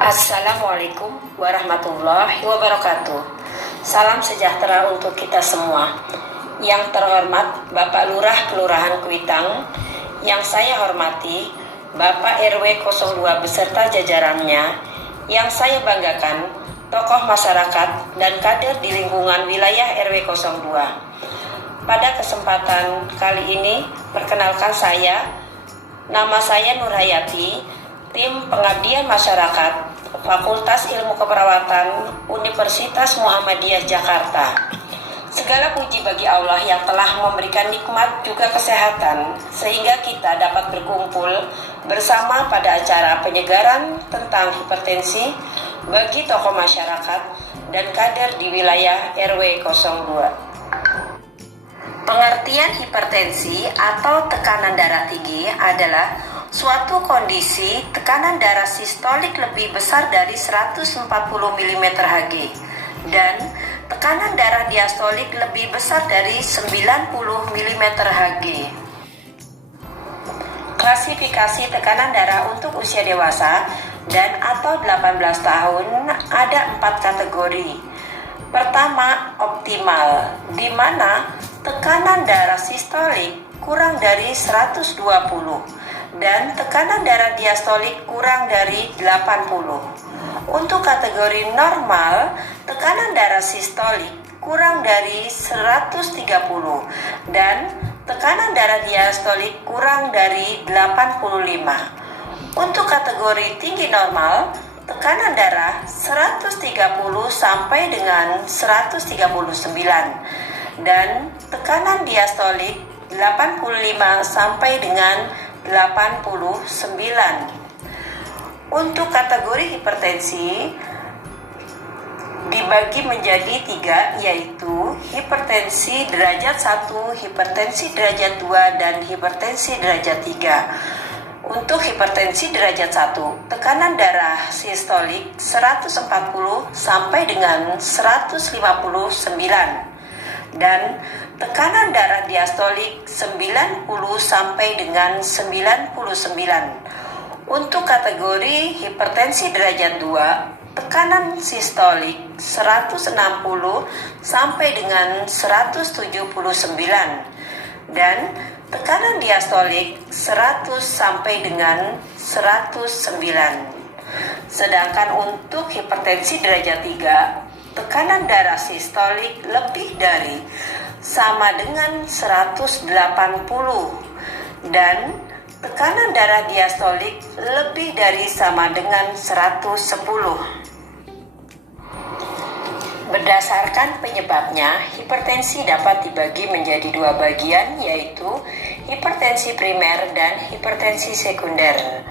Assalamualaikum warahmatullahi wabarakatuh. Salam sejahtera untuk kita semua. Yang terhormat Bapak Lurah Kelurahan Kuitang, yang saya hormati Bapak RW 02 beserta jajarannya, yang saya banggakan tokoh masyarakat dan kader di lingkungan wilayah RW 02. Pada kesempatan kali ini, perkenalkan nama saya Nurhayati, tim pengabdian masyarakat Fakultas Ilmu Keperawatan Universitas Muhammadiyah Jakarta. Segala puji bagi Allah yang telah memberikan nikmat juga kesehatan sehingga kita dapat berkumpul bersama pada acara penyegaran tentang hipertensi bagi tokoh masyarakat dan kader di wilayah RW 02. Pengertian hipertensi atau tekanan darah tinggi adalah suatu kondisi tekanan darah sistolik lebih besar dari 140 mm Hg dan tekanan darah diastolik lebih besar dari 90 mm Hg. Klasifikasi tekanan darah untuk usia dewasa dan atau 18 tahun ada 4 kategori. Pertama, optimal, di mana tekanan darah sistolik kurang dari 120 dan tekanan darah diastolik kurang dari 80. Untuk kategori normal, tekanan darah sistolik kurang dari 130 dan tekanan darah diastolik kurang dari 85. Untuk kategori tinggi normal, tekanan darah 130 sampai dengan 139 dan tekanan diastolik 85 sampai dengan 89. Untuk kategori hipertensi dibagi menjadi 3, yaitu hipertensi derajat 1, hipertensi derajat 2, dan hipertensi derajat 3. Untuk hipertensi derajat 1, tekanan darah sistolik 140 sampai dengan 159 dan tekanan darah diastolik 90 sampai dengan 99. Untuk kategori hipertensi derajat 2, tekanan sistolik 160 sampai dengan 179 dan tekanan diastolik 100 sampai dengan 109. Sedangkan untuk hipertensi derajat 3, tekanan darah sistolik lebih dari sama dengan 180 dan tekanan darah diastolik lebih dari sama dengan 110. Berdasarkan penyebabnya, hipertensi dapat dibagi menjadi 2 bagian, yaitu hipertensi primer dan hipertensi sekunder.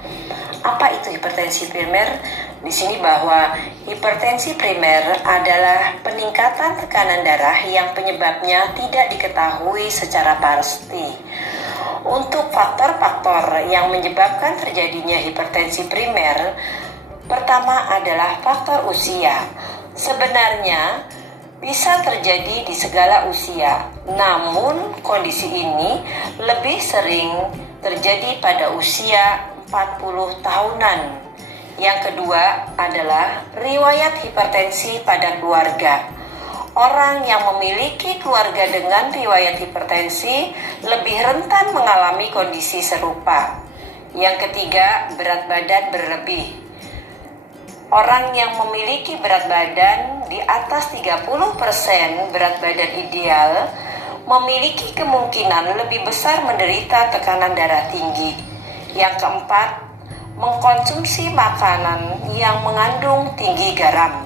Apa itu hipertensi primer? Di sini bahwa hipertensi primer adalah peningkatan tekanan darah yang penyebabnya tidak diketahui secara pasti. Untuk faktor-faktor yang menyebabkan terjadinya hipertensi primer, pertama adalah faktor usia. Sebenarnya bisa terjadi di segala usia, namun kondisi ini lebih sering terjadi pada usia 40 tahunan. Yang kedua adalah riwayat hipertensi pada keluarga. Orang yang memiliki keluarga dengan riwayat hipertensi lebih rentan mengalami kondisi serupa. Yang ketiga, berat badan berlebih. Orang yang memiliki berat badan di atas 30% berat badan ideal memiliki kemungkinan lebih besar menderita tekanan darah tinggi. Yang keempat, mengkonsumsi makanan yang mengandung tinggi garam.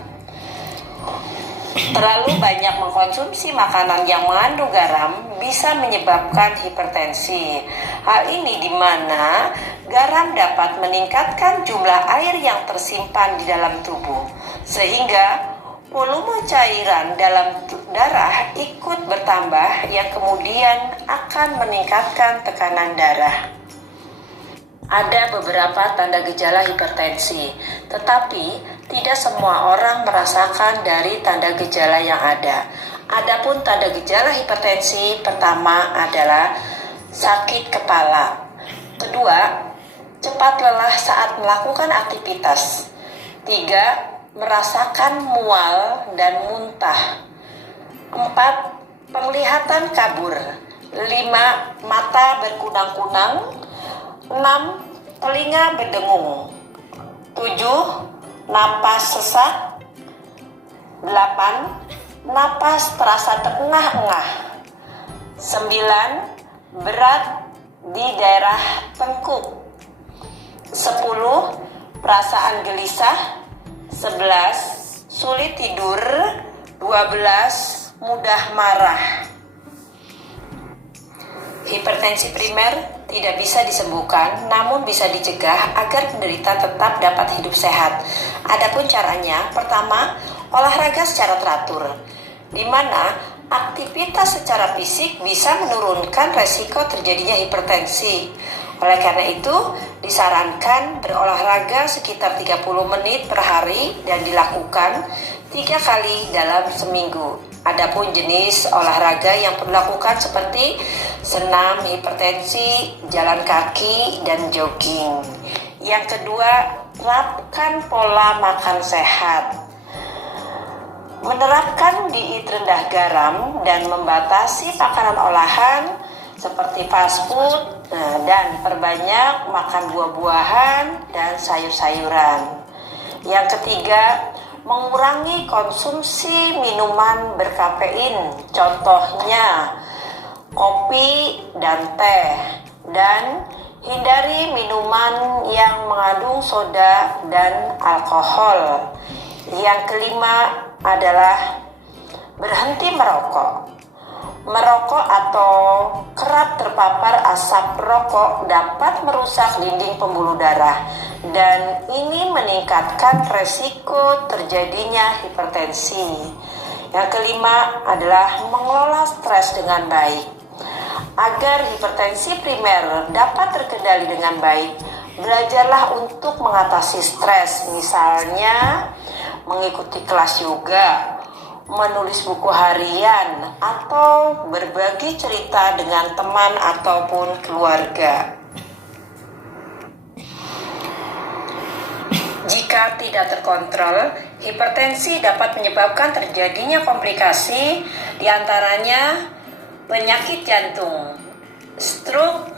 Terlalu banyak mengkonsumsi makanan yang mengandung garam bisa menyebabkan hipertensi. Hal ini di mana garam dapat meningkatkan jumlah air yang tersimpan di dalam tubuh, sehingga volume cairan dalam darah ikut bertambah yang kemudian akan meningkatkan tekanan darah. Ada beberapa tanda gejala hipertensi, tetapi tidak semua orang merasakan dari tanda gejala yang ada. Adapun tanda gejala hipertensi pertama adalah sakit kepala. Kedua, cepat lelah saat melakukan aktivitas. 3. Merasakan mual dan muntah. 4. Penglihatan kabur. 5. Mata berkunang-kunang. 6. Telinga berdengung. 7. Napas sesak. 8. Napas terasa terengah-engah. 9. Berat di daerah tengkuk. 10. Perasaan gelisah. 11. Sulit tidur. 12. Mudah marah. Hipertensi primer tidak bisa disembuhkan, namun bisa dicegah agar penderita tetap dapat hidup sehat. Adapun caranya, pertama, olahraga secara teratur, di mana aktivitas secara fisik bisa menurunkan resiko terjadinya hipertensi. Oleh karena itu, disarankan berolahraga sekitar 30 menit per hari dan dilakukan 3 kali dalam seminggu. Adapun jenis olahraga yang perlu dilakukan seperti senam hipertensi, jalan kaki, dan jogging. Yang kedua, terapkan pola makan sehat. Menerapkan diet rendah garam dan membatasi makanan olahan seperti fast food, dan perbanyak makan buah-buahan dan sayur-sayuran. Yang ketiga, mengurangi konsumsi minuman berkafein, contohnya kopi dan teh, dan hindari minuman yang mengandung soda dan alkohol. Yang kelima adalah berhenti merokok. Merokok atau kerap terpapar asap rokok dapat merusak dinding pembuluh darah, dan ini meningkatkan resiko terjadinya hipertensi. Yang kelima adalah mengelola stres dengan baik. Agar hipertensi primer dapat terkendali dengan baik, belajarlah untuk mengatasi stres, misalnya mengikuti kelas yoga, menulis buku harian, atau berbagi cerita dengan teman ataupun keluarga. Jika tidak terkontrol, hipertensi dapat menyebabkan terjadinya komplikasi, diantaranya penyakit jantung, stroke,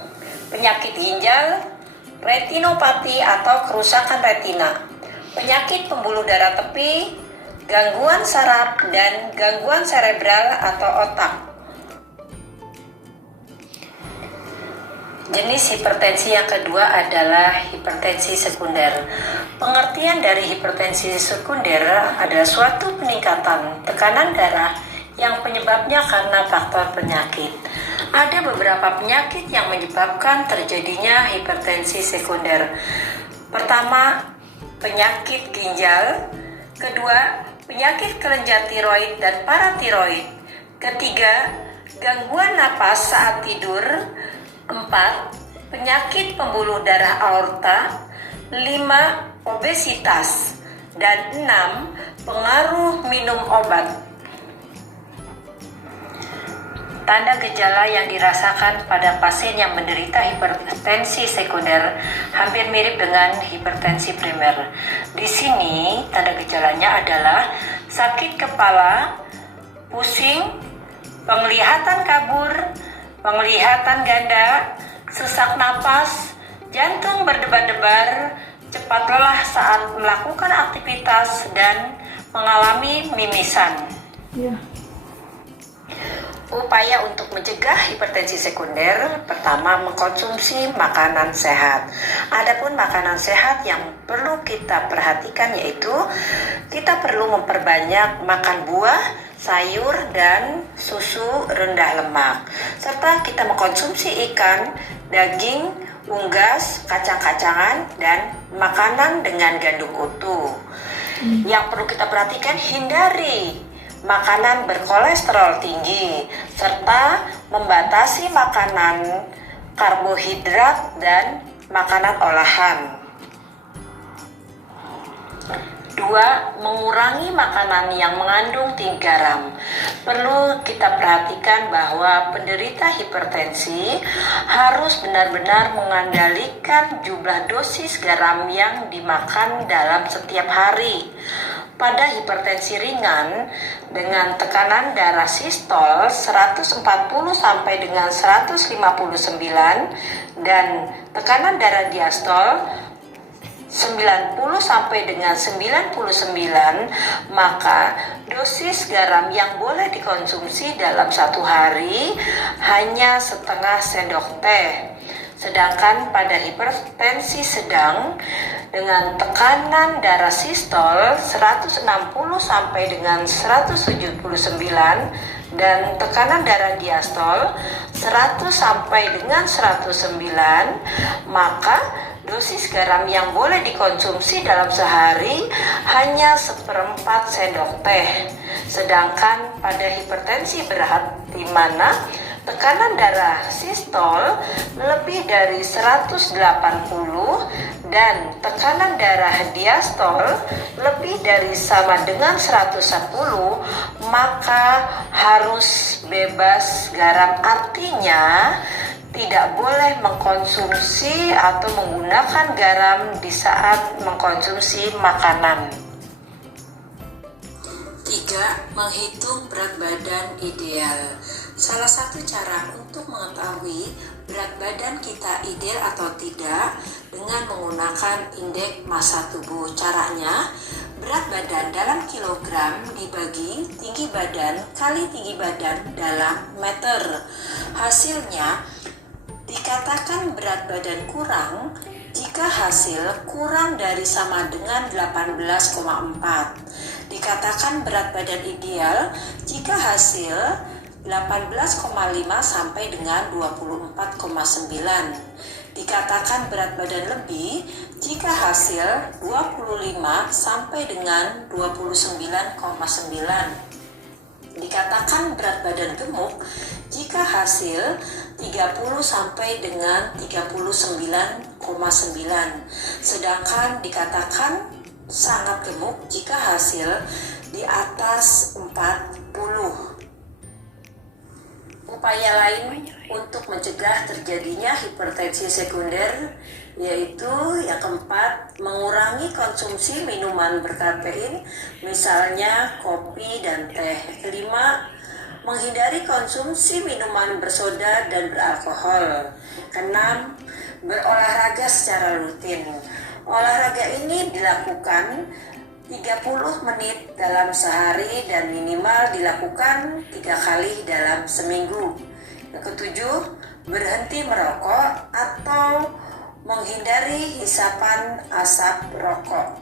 penyakit ginjal, retinopati atau kerusakan retina, penyakit pembuluh darah tepi, gangguan saraf, dan gangguan serebral atau otak. Jenis hipertensi yang kedua adalah hipertensi sekunder. Pengertian dari hipertensi sekunder adalah suatu peningkatan tekanan darah yang penyebabnya karena faktor penyakit. Ada beberapa penyakit yang menyebabkan terjadinya hipertensi sekunder. Pertama, penyakit ginjal. Kedua, penyakit kelenjar tiroid dan paratiroid. Ketiga, gangguan napas saat tidur. 4. Penyakit pembuluh darah aorta. 5. Obesitas. Dan 6. Pengaruh minum obat. Tanda gejala yang dirasakan pada pasien yang menderita hipertensi sekunder hampir mirip dengan hipertensi primer. Di sini tanda gejalanya adalah sakit kepala, pusing, penglihatan kabur, penglihatan ganda, sesak napas, jantung berdebar-debar, cepat lelah saat melakukan aktivitas, dan mengalami mimisan. Upaya untuk mencegah hipertensi sekunder, pertama, mengkonsumsi makanan sehat. Adapun makanan sehat yang perlu kita perhatikan yaitu kita perlu memperbanyak makan buah, sayur, dan susu rendah lemak, serta kita mengkonsumsi ikan, daging, unggas, kacang-kacangan, dan makanan dengan gandum utuh. Yang perlu kita perhatikan, hindari makanan berkolesterol tinggi, serta membatasi makanan karbohidrat dan makanan olahan. 2. Mengurangi makanan yang mengandung tinggi garam. Perlu kita perhatikan bahwa penderita hipertensi harus benar-benar mengendalikan jumlah dosis garam yang dimakan dalam setiap hari. Pada hipertensi ringan dengan tekanan darah sistol 140 sampai dengan 159 dan tekanan darah diastol 90 sampai dengan 99, maka dosis garam yang boleh dikonsumsi dalam satu hari hanya setengah sendok teh. Sedangkan pada hipertensi sedang dengan tekanan darah sistol 160 sampai dengan 179 dan tekanan darah diastol 100 sampai dengan 109, maka dosis garam yang boleh dikonsumsi dalam sehari hanya 1/4 sendok teh. Sedangkan pada hipertensi berat di mana tekanan darah sistol lebih dari 180 dan tekanan darah diastol lebih dari sama dengan 110, maka harus bebas garam, artinya tidak boleh mengkonsumsi atau menggunakan garam di saat mengkonsumsi makanan. 3. Menghitung berat badan ideal. Salah satu cara untuk mengetahui berat badan kita ideal atau tidak dengan menggunakan indeks massa tubuh. Caranya, berat badan dalam kilogram dibagi tinggi badan kali tinggi badan dalam meter. Hasilnya, dikatakan berat badan kurang jika hasil kurang dari sama dengan 18,4. Dikatakan berat badan ideal jika hasil 18,5 sampai dengan 24,9. Dikatakan berat badan lebih jika hasil 25 sampai dengan 29,9. Dikatakan berat badan gemuk jika hasil 30 sampai dengan 39,9. Sedangkan dikatakan sangat gemuk jika hasil di atas 40. Upaya lain untuk mencegah terjadinya hipertensi sekunder yaitu yang keempat, mengurangi konsumsi minuman berkafein, misalnya kopi dan teh. Kelima, menghindari konsumsi minuman bersoda dan beralkohol. Keenam, berolahraga secara rutin. Olahraga ini dilakukan 30 menit dalam sehari dan minimal dilakukan 3 kali dalam seminggu. Yang ketujuh, berhenti merokok atau menghindari hisapan asap rokok.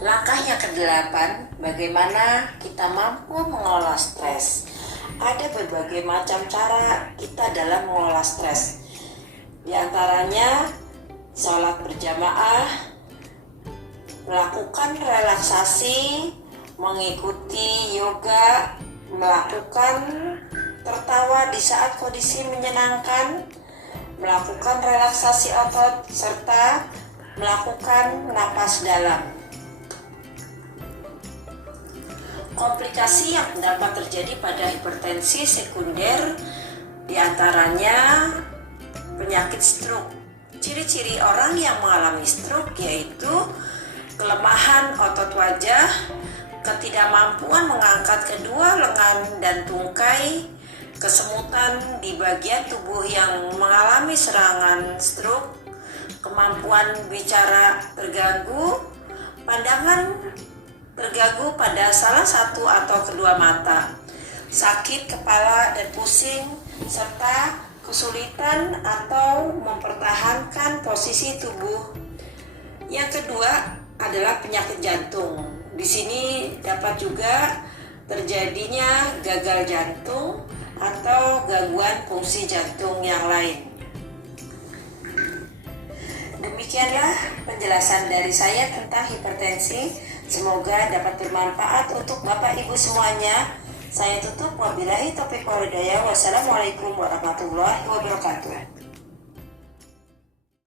Langkah yang kedelapan, bagaimana kita mampu mengelola stres. Ada berbagai macam cara kita dalam mengelola stres. Di antaranya, sholat berjamaah, melakukan relaksasi, mengikuti yoga, melakukan tertawa di saat kondisi menyenangkan, melakukan relaksasi otot, serta melakukan napas dalam. Komplikasi yang dapat terjadi pada hipertensi sekunder diantaranya penyakit stroke. Ciri-ciri orang yang mengalami stroke yaitu kelemahan otot wajah, ketidakmampuan mengangkat kedua lengan dan tungkai, kesemutan di bagian tubuh yang mengalami serangan stroke, kemampuan bicara terganggu, pandangan terganggu pada salah satu atau kedua mata, sakit kepala dan pusing, serta kesulitan atau mempertahankan posisi tubuh. Yang kedua adalah penyakit jantung. Di sini dapat juga terjadinya gagal jantung atau gangguan fungsi jantung yang lain. Demikianlah penjelasan dari saya tentang hipertensi. Semoga dapat bermanfaat untuk Bapak Ibu semuanya. Saya tutup, wabillahi taufiq wal hidayah. Wassalamualaikum warahmatullahi wabarakatuh.